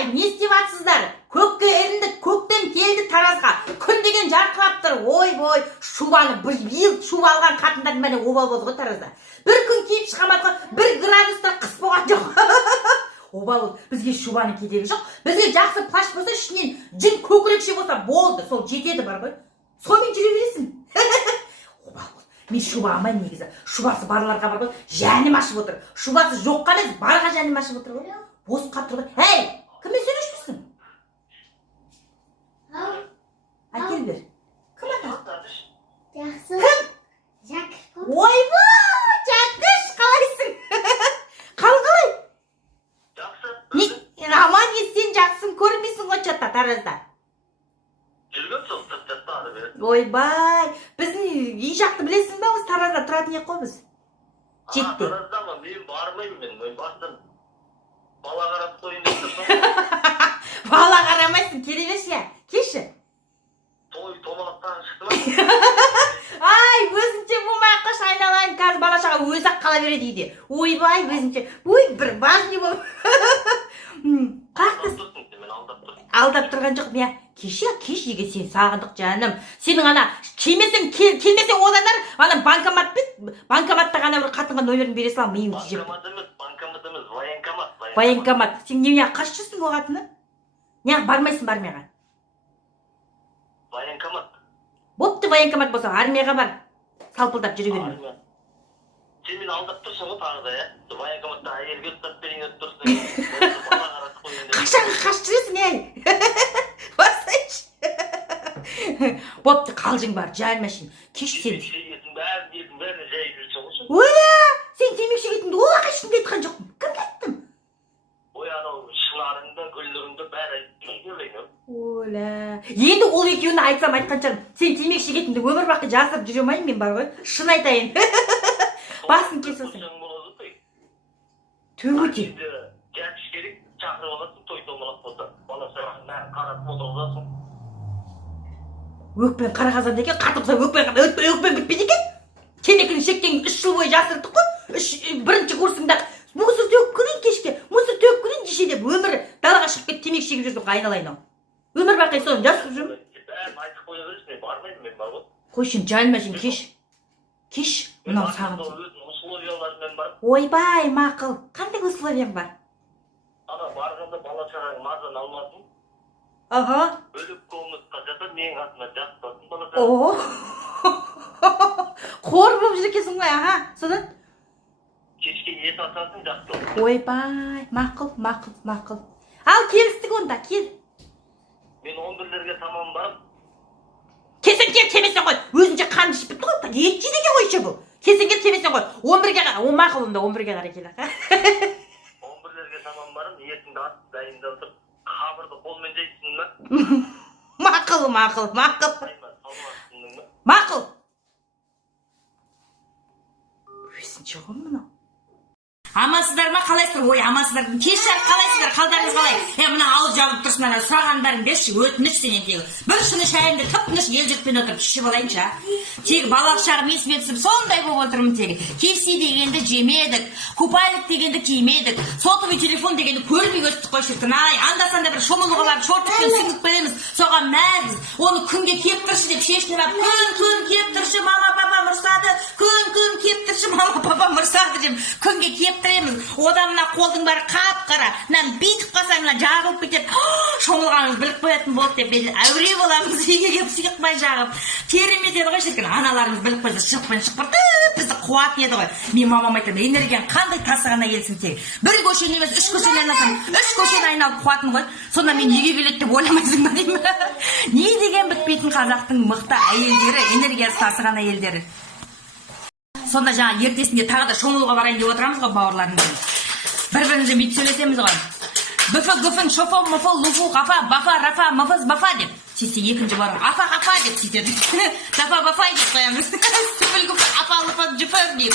ойбай, не істеп жатсыздар? Көкке іліндік, көктем келді Таразға. Күн деген жарқырап тұр. Ойбой, шубаны биыл шуба алған қатындар міне обал болды ғой Таразда. Bir күн киіп шығамадығы, 1 градуста қыс болған жоқ. Обал болды. Бізге шубаны керегі жоқ. Бізге жақсы плащ болса, ішінен жын көкірекше болса болды. Сол жетеді бар ғой. Сонымен жүре бересің. Обал болды. Мен шуба алмаймын негізі. Шубасы барларға бар ғой, жәнім ашып отыр. Шубасы жоққа емес, барға жәнім ашып отыр ғой. Бос қап тұр ғой. Ей, кіммен сөйлесіп тұрсың? Әкел бер. Кім ата? Жақсы. Кім? Жақсы. Ойбай, Жәкіш, қалайсың? Қалай? Жақсы. Аман сен жақсың, көрмейсің ғой чатта Таразда. Жүрген сол чатта ады бер. Ойбай, біздің үй жақты білесің бе, осы Таразда тұратын ек қой біз. Жетті. Тараздамын, мен бармаймын, мен бастым. Бала қарап қойын деп тұрсам. Бала қарамайсың, келе берші. Келші. Томалақтан шықты ма? Ай, өзінше болмай қаш айналайын, қазір бала-шаға өзі-ақ қала береді үйде. Ойбай, өзінше. Ой, бір важный болып. Алдап тұрсың, мен алдап тұрсың. Алдап тұрған жоқ, мен кеш еге сен сағындық жаным. Сенің ана келмесең одандар, ана банкомат бет, банкоматта ғана бір қатынға номерін бере салам, миым тежеп. Банкомат емес, военкомат. Военкомат. Сен неме қаш жүрсің о қатыны? Неғып бармайсың бармияға? Военкомат. Бопты военкомат болса, армияға бар. Салпылдап жүре берме. Сен мен алдап тұрсың ғой тағы да, военкоматта әйелге ұстап берейін өтіп тұрсың. Қашанға қаш жүресің, ей? Басайшы. Бопты қалжың бар, жайын мәшін. Кеш сен. Бәріне жай жүрсің ғой. Оля, сен темек шегетінді ол аға ешкімге айтқан жоқпын. Кімге айттым? Ой, анау шынарыңда, гүлдеріңді бәрі айтып. Оля, енді ол екеуіне айтсам айтқан шығармын. Сен темек шегетінді өмір бақи жасырып жүре алмаймын мен бар ғой. Шын айтайын. Басын кесілсің. Төгіте. Жәкіш керек, шақырып аласың, той томалақ болса. Бала сұрағын бәрін қаратып отырғызасың. Өкпен қара қазанда екен, қатықса өкпен бітпейді екен. Темекінің шеккен 3 жыл бойы жасырдық қой. Бірінші курсыңда мусор төгіп көрейін кешке, мусор төгіп көрейін деше деп өмірі далаға шығып кетіп темек шегіп жүрсің айналайын ау. Өмір бақи соны жасырып жүрмін. Бәрін айтып қоя бересің, мен бармаймын, мен бар ғой. Қойшын, жайылма сен кеш. Мынау сағын. Условияларымен бар. Ойбай, мақыл. Қандай условияң бар? Ана барғанда бала шағаң мазаны алмасын. Аға. Өліп комнатқа жатыр, мен қасына жатпасын бала шағаң. О. Қор болып жүр екенсің ғой, аға. Содан? Кешке ет атасың жақсы. Ойбай, мақыл. Ал келістік онда, кел. Мен 11-лерге тамам барып. Кесен кел темесен ғой. Өзінше қанды ішіп бітті ғой. Ет жейді екен ғой бұл. Кесен кел темесен ғой. 11-ге қара. О мақыл онда 11-ге қара кел аға. 11-лерге тамам барып, етіңді атып дайындатып, қабырды қолмен жайсың ба? Мақыл. Өзінше ғой мұны. Амансыздар ма, қалайсыздар? Ой, амансыздар. Кеші қалайсыздар? Қалдарыңыз қалай? Мына ауыз жабылып тұрсын, ана сұраған бәрін берші, өтініш сенен тегі. Bir шыны шайымды тып-тыныш ел-жұртпен отырып ішіп алайыншы. Тегі балалық шағым есіме түсіп, сондай болып отырмын тегі. KFC дегенді жемедік, купальник дегенді кимедік, сотовый телефон дегенді көрмей өстік қой шіркін. Ай, анда-санда бір шомылуға барып, шортықпен сіңіп береміз. Соған мәз, оны күнге кеп тұршы деп шешініп алып, күн кеп тұршы, мама папам ұрсады, күн кеп тұршы, мама папам ұрсады деп күнге кеп одан мына қолдың бәрі қап-қара, мына бүйтіп қалсаң мына жағылып кетеді. Шомылғанымыз біліп қоятын болды деп әуре боламыз, үйге келіп сыйықпай жағып. Терімет еді ғой шіркін, аналарымыз біліп қойса шықпен шықпыртып бізді қуатын еді ғой. Мен мамам айтады, энергияң қандай тасығана келсін тегі. Бір көшені емес, 3 көшені айналсам, 3 көшені айналып қуатын ғой. Сонда мен үйге келеді деп ойламайсың ба деймін. Не деген бітпейтін қазақтың мықты әйелдері, энергиясы тасыған әйелдері. Сонда жаңа ертесінде тағы да шомылуға барайын деп отырамыз ғой бауырларымызбен. Бір-бірімізбен бүйтіп сөйлесеміз ғой. Бүфі, гүфін, шофы, мұфы, луфу, қафа, бафа, рафа, мұфыз, бафа деп. Сесе екінші бар. Афа, қафа деп сөйтеді. Тафа, бафай деп қоямыз. Сүпіл күпі, афа, лұфа, жүпір деп.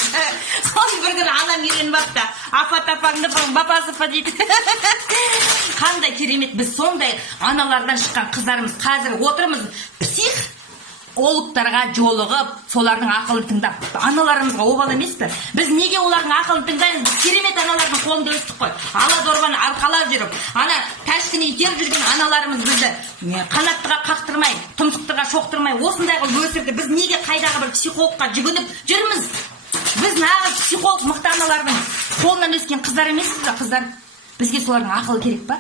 Сон бір күні анам үйреніп бапты. Афа, тафа, нүфің, бафа, сұфа дейді. Қандай керемет, біз сондай аналардан шыққан қыздарымыз қазір отырмыз. Псих олықтарға жолығып, солардың ақылын тыңдап, аналарымызға обал емес пе? Біз неге олардың ақылын тыңдаймыз? Біз керемет аналардың қолында өстік қой. Ала дорбаны арқалап жүріп, ана Ташкент күні итеріп жүрген аналарымыз бізді қанаттыға қақтырмай, тұмсықтыға шоқтырмай, осындай қылып өсірді. Біз неге қайдағы бір психологқа жүгініп жүрміз? Біз нағыз психолог мықты аналардың қолынан өскен қыздар емеспіз бе, қыздар? Бізге солардың ақылы керек па?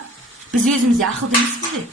Біз өзімізде ақылды емеспіз бе?